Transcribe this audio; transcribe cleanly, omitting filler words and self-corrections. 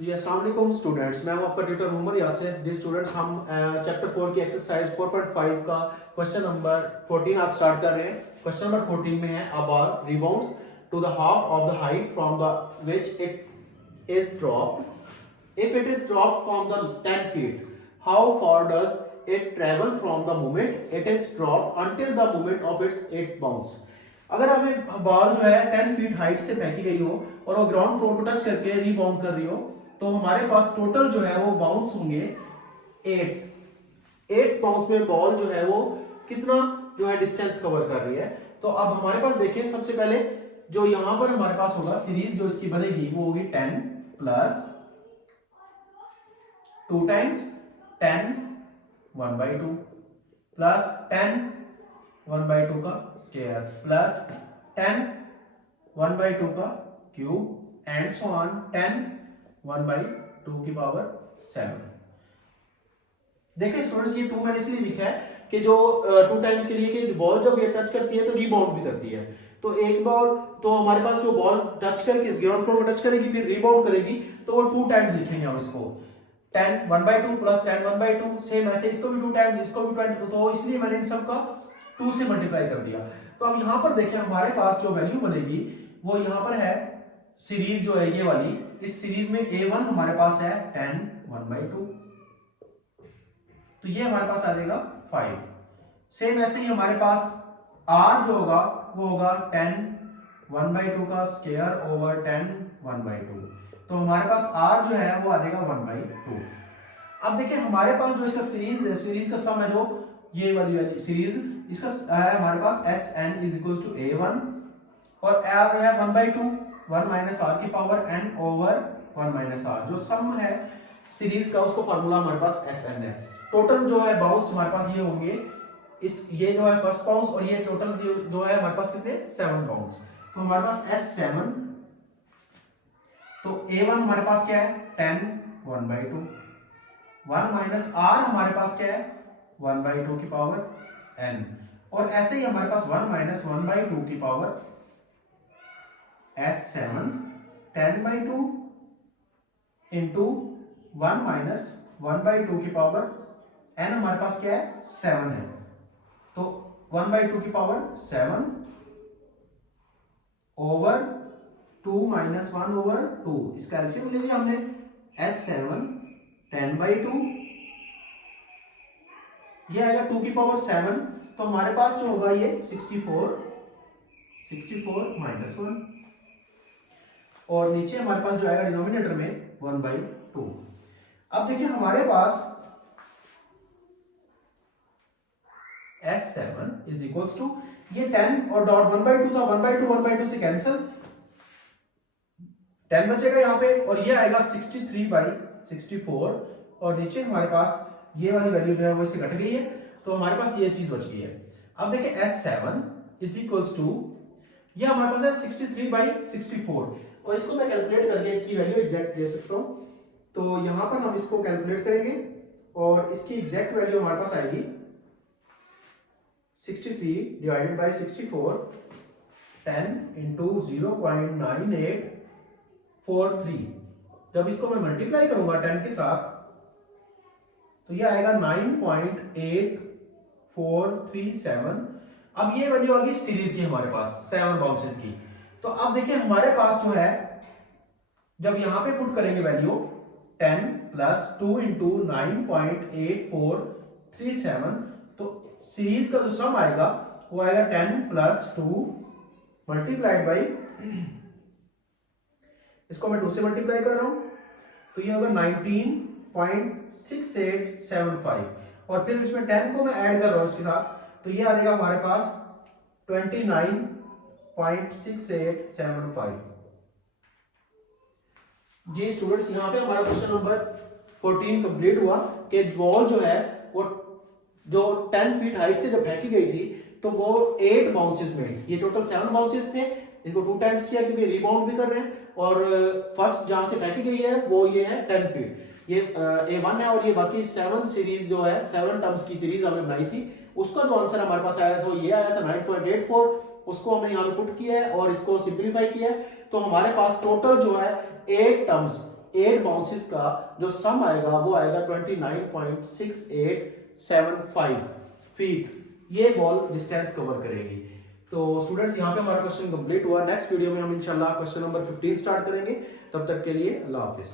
जी अस्सलाम वालेकुम स्टूडेंट्स, मैं हूं आपका ट्यूटर मोहम्मद यासिर। जी स्टूडेंट्स, हम चैप्टर 4 की एक्सरसाइज 4.5 का क्वेश्चन नंबर 14 आज स्टार्ट कर रहे हैं। क्वेश्चन नंबर 14 में है a ball rebounds to the half of the height from the which it is dropped. If it is dropped from the 10 feet, how far does it travel from the moment it is dropped until the moment of it bounce. अगर हमें ball जो है 10 feet height से फेंकी गई हो और वो ग्राउंड फ्लोर को टच करके रीबाउंड कर रही हो, तो हमारे पास टोटल जो है वो बाउंस होंगे 8 बाउंस में बॉल जो है वो कितना जो है डिस्टेंस कवर कर रही है। तो अब हमारे पास देखें, सबसे पहले जो यहां पर हमारे पास होगा सीरीज जो इसकी बनेगी वो होगी 10 प्लस 2 टाइम्स 10 1/2 प्लस 10 1/2 का स्क्वायर प्लस 10 1/2 का क्यूब एंड सो ऑन 10 1/2 की पावर 7। देखिए स्टूडेंट्स, ये 2 मैंने इसलिए लिखा है कि जो 2 टाइम्स के लिए कि बॉल जब ये टच करती है तो रीबाउंड भी करती है। तो एक बॉल तो हमारे पास जो बॉल टच करके ग्राउंड फ्लोर को टच करेगी फिर रीबाउंड करेगी, तो वो 2 टाइम्स लिखेंगे हम इसको। 10 1/2 प्लस 10 1/2, सेम ऐसे इसको भी 2 टाइम्स, इसको भी 20, तो इसलिए मैंने इन सब का 2 से मल्टीप्लाई कर दिया। तो अब यहां पर देखिए हमारे पास जो वैल्यू बनेगी वो यहां पर है सीरीज जो है ये वाली। इस सीरीज में a1 हमारे पास है 10 1/2, तो ये हमारे पास आ जाएगा 5। सेम ऐसे ही हमारे पास r जो होगा वो होगा 10 1/2 का स्क्वायर ओवर 10 1/2, तो हमारे पास r जो है वो आ जाएगा 1/2। अब देखिए हमारे पास जो इसका सीरीज का सम है, जो ये वाली सीरीज इसका है हमारे पास Sn is equal to a1 और r जो है 1/2 1 माइनस r की power n over 1 minus r। जो सम है सीरीज का उसको फार्मूला हमारे पास Sn है। टोटल जो है बाउंस हमारे पास ये होंगे, इस ये जो है फर्स्ट बाउंस और ये टोटल जो है हमारे पास कितने 7 बाउंस। तो हमारे पास S7, तो a1 हमारे पास क्या है 10 1/2, 1 माइनस r हमारे पास क्या है 1/2 की पावर n, और ऐसे ही हमारे पास 1 माइनस 1/2 की पावर S7 10/2 इंटू 1 माइनस 1/2 की पावर n हमारे पास क्या है 7 है, तो 1/2 की पावर 7 ओवर 2 माइनस 1 ओवर 2। इसका एलसीएम ले लिया हमने, S7 10/2, ये आएगा 2 की पावर 7, तो हमारे पास जो होगा ये 64 माइनस 1, और नीचे हमारे पास जो आएगा डिनोमिनेटर में 1/2। अब देखिए हमारे पास S7 इज इक्वल्स टू ये 10 और डॉट 1/2 था, 1/2 से कैंसिल, 10 बचेगा यहाँ पे, और ये आएगा 63/64, और नीचे हमारे पास ये वाली वैल्यू जो है वो इससे घट गई है, तो हमारे पास ये चीज बच गई है। अब देखिए S7 इज इक्वल्स टू ये हमारे पास है 63/64, और इसको मैं कैलकुलेट करके इसकी वैल्यू एग्जैक्ट दे सकता हूं। तो यहां पर हम इसको कैलकुलेट करेंगे और इसकी एग्जैक्ट वैल्यू हमारे पास आएगी 63 डिवाइडेड बाय 64, 10 इंटू 0.9843। जब इसको मैं मल्टीप्लाई करूंगा 10 के साथ तो ये आएगा 9.8437। अब ये वैल्यू आ गई सीरीज की हमारे पास 7 बाउंसेस की। तो अब देखिए हमारे पास जो है जब यहां पे पुट करेंगे वैल्यू 10 प्लस 2 इंटू 9.8437, तो सीरीज का जो सम आएगा वो आएगा 10 प्लस 2 मल्टीप्लाइड बाई, इसको मैं 2 से मल्टीप्लाई कर रहा हूं, तो ये होगा 19.6875, और फिर इसमें 10 को मैं ऐड कर रहा हूं इसके साथ, तो ये आ जाएगा हमारे पास 29.6875। जी स्टूडेंट्स, यहाँ पे हमारा क्वेश्चन नंबर 14 कंप्लीट हुआ कि बॉल जो है वो जो 10 फीट हाइट से जब फेंकी गई थी तो वो 8 बाउंसेस में, ये टोटल 7 बाउंसेस थे, इसको 2 टाइम्स किया क्योंकि रिबाउंड भी कर रहे हैं, और फर्स्ट जहां से फेंकी गई है वो ये है 10 फीट, ये A1 है, और ये बाकी 7 सीरीज जो है 7 टर्म्स की सीरीज हमने बनाई थी, उसका जो आंसर हमारे पास आया था ये आया था 9.84, उसको हमने यहाँ पे पुट किया है और इसको सिंप्लीफाई किया है, तो हमारे पास टोटल जो है 8 टर्म्स 8 बाउंसेस का जो सम आएगा वो आएगा 29.6875 फीट। ये बॉल डिस्टेंस कवर करेगी। तो स्टूडेंट्स यहाँ पे हमारा क्वेश्चन कंप्लीट हुआ। नेक्स्ट वीडियो में हम इंशाल्लाह क्वेश्चन नंबर 15 स्टार्ट करेंगे। तब तक के लिए अल्लाह हाफिज।